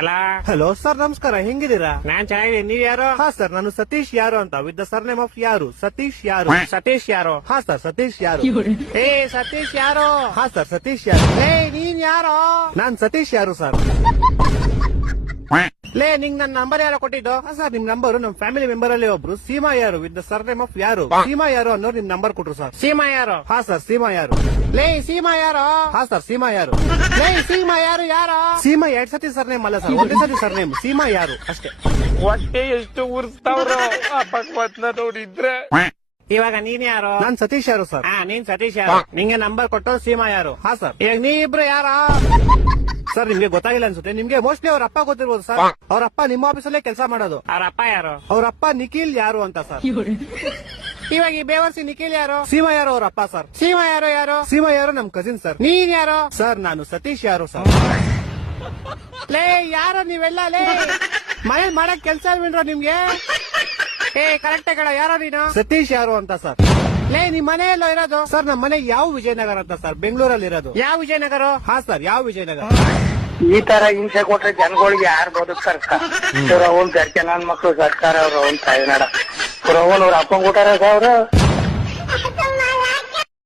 ಅಲ್ಲ hello sir, ನಮಸ್ಕಾರ. ಹೆಂಗಿದ್ದೀರಾ? ನಾನ್ ಚೆನ್ನಾಗಿದ್ದೀನಿ. ನೀವ್ ಯಾರು? ಹಾ ಸರ್, ನಾನು ಸತೀಶ್ ಯಾರು ಅಂತ, ವಿತ್ ದ ಸರ್ನೇಮ್ ಆಫ್ ಯಾರು. ಸತೀಶ್ ಯಾರು. ಸತೀಶ್ ಯಾರು? ಹಾ ಸರ್, ಸತೀಶ್ ಯಾರು. ಏ ಸತೀಶ್ ಯಾರು? ಹಾ ಸರ್, ಸತೀಶ್ ಯಾರು. ಏ ನೀನ್ ಯಾರು? ನಾನ್ ಸತೀಶ್ ಯಾರು ಸರ್. ಲೇ ನಿಂಗ್ ನನ್ ನಂಬರ್ ಯಾರೋ ಕೊಟ್ಟಿದ್ದು? ಹಾ ಸರ್, ನಿಮ್ ನಂಬರ್ ನಮ್ ಫ್ಯಾಮಿಲಿ ಮೆಂಬರ್ ಅಲ್ಲಿ ಒಬ್ರು ಸೀಮಾ ಯಾರು ವಿತ್ ದ ಸರ್ನೇಮ್ ಆಫ್ ಯಾರು, ಸೀಮಾ ಯಾರು ಅನ್ನೋರು ನಿಮ್ ನಂಬರ್ ಕೊಟ್ರು ಸರ್. ಸೀಮಾ ಯಾರು? ಹಾ ಸರ್, ಸೀಮಾ ಯಾರು. ಲೇ ಸೀಮಾ ಯಾರು? ಹಾ ಸರ್, ಸೀಮಾ ಯಾರು. ಲೇ ಸೀಮಾ ಯಾರು? ಸೀಮಾ 2 ಸತಿ ಸರ್ನೇಮ್ ಅಲ್ಲ ಸರ್, ಒಂದೇ ಸತಿ ಸರ್ನೇಮ್. ಸೀಮಾ ಯಾರು ಅಷ್ಟೇ. ಹೊಟ್ಟೆ ಎಷ್ಟು ಉರ್ಸ್ತಾವ್ರೋ ಆ ಭಗವತ್ನ ನೋಡಿದ್ರೆ. ಇವಾಗ ನೀನ್ ಯಾರು? ನಾನ್ ಸತೀಶ್ ಯಾರು ಸರ್. ಹಾ ನೀನ್ ಸತೀಶ್ ಯಾರು? ನಿಂಗೆ ನಂಬರ್ ಕೊಟ್ಟು ಸೀಮಾ ಯಾರು? ಹಾ ಸರ್. ಈಗ ನೀ ಇಬ್ರು ಯಾರ? ಸರ್, ನಿಮ್ಗೆ ಗೊತ್ತಾಗಿಲ್ಲ ಅನ್ಸುತ್ತೆ. ನಿಮ್ಗೆ ಮೋಸ್ಟ್ಲಿ ಅವ್ರ ಅಪ್ಪ ಗೊತ್ತಿರ್ಬೋದು ಸರ್. ಅವ್ರ ಅಪ್ಪ ನಿಮ್ಮ ಆಫೀಸಲ್ಲೇ ಕೆಲಸ ಮಾಡೋದು. ಅವ್ರ ಅಪ್ಪ ಯಾರು? ಅವ್ರ ಅಪ್ಪ ನಿಖಿಲ್ ಯಾರು ಅಂತ ಸರ್. ಇವಾಗ ಈ ಬೇವರ್ಸಿ ನಿಖಿಲ್ ಯಾರು? ಸೀಮಾ ಯಾರು ಅವ್ರ ಅಪ್ಪ ಸರ್. ಸೀಮಾ ಯಾರು? ಸೀಮಾ ಯಾರು ನಮ್ ಕಸಿನ್ ಸರ್. ನೀನ್ ಯಾರು? ಸರ್, ನಾನು ಸತೀಶ್ ಯಾರು ಸರ್. ಲೇ ಯಾರು ನೀವೆಲ್ಲ? ಲೇ ಮನೇಲಿ ಮಾಡಕ್ ಕೆಲ್ಸ ಇಲ್ವೇನ್ರೋ ನಿಮ್ಗೆ? ಏ ಕರೆಕ್ಟ್ ಕಡ ಯಾರೋ ನೀನು? ಸತೀಶ್ ಯಾರು ಅಂತ ಸರ್. ಲೇ ನಿಮ್ ಮನೆ ಎಲ್ಲೋ ಇರೋದು? ಸರ್, ನಮ್ಮ ಮನೆ ಯಾವ ವಿಜಯನಗರ ಅಂತ ಸರ್, ಬೆಂಗಳೂರಲ್ಲಿ ಇರೋದು. ಯಾವ ವಿಜಯನಗರ? ಹಾ ಸರ್, ಯಾವ ವಿಜಯನಗರ. ಈ ತರ ಹಿಂಸೆ ಕೊಟ್ರೆ ಜನಗಳಿಗೆ ಯಾರು ಬದುಕ್ತಾರ? ಅವ್ನ್ ಸರ್ಕೆ ನನ್ ಮಕ್ಳು ಸರ್ಕಾರ ಅವ್ರ ಅವ್ನ್ ತಾಯಿನಾಡ ಅವ್ರ ಅಪ್ಪಂಗ್ ಕೊಟ್ಟಾರ ಅವ್ರು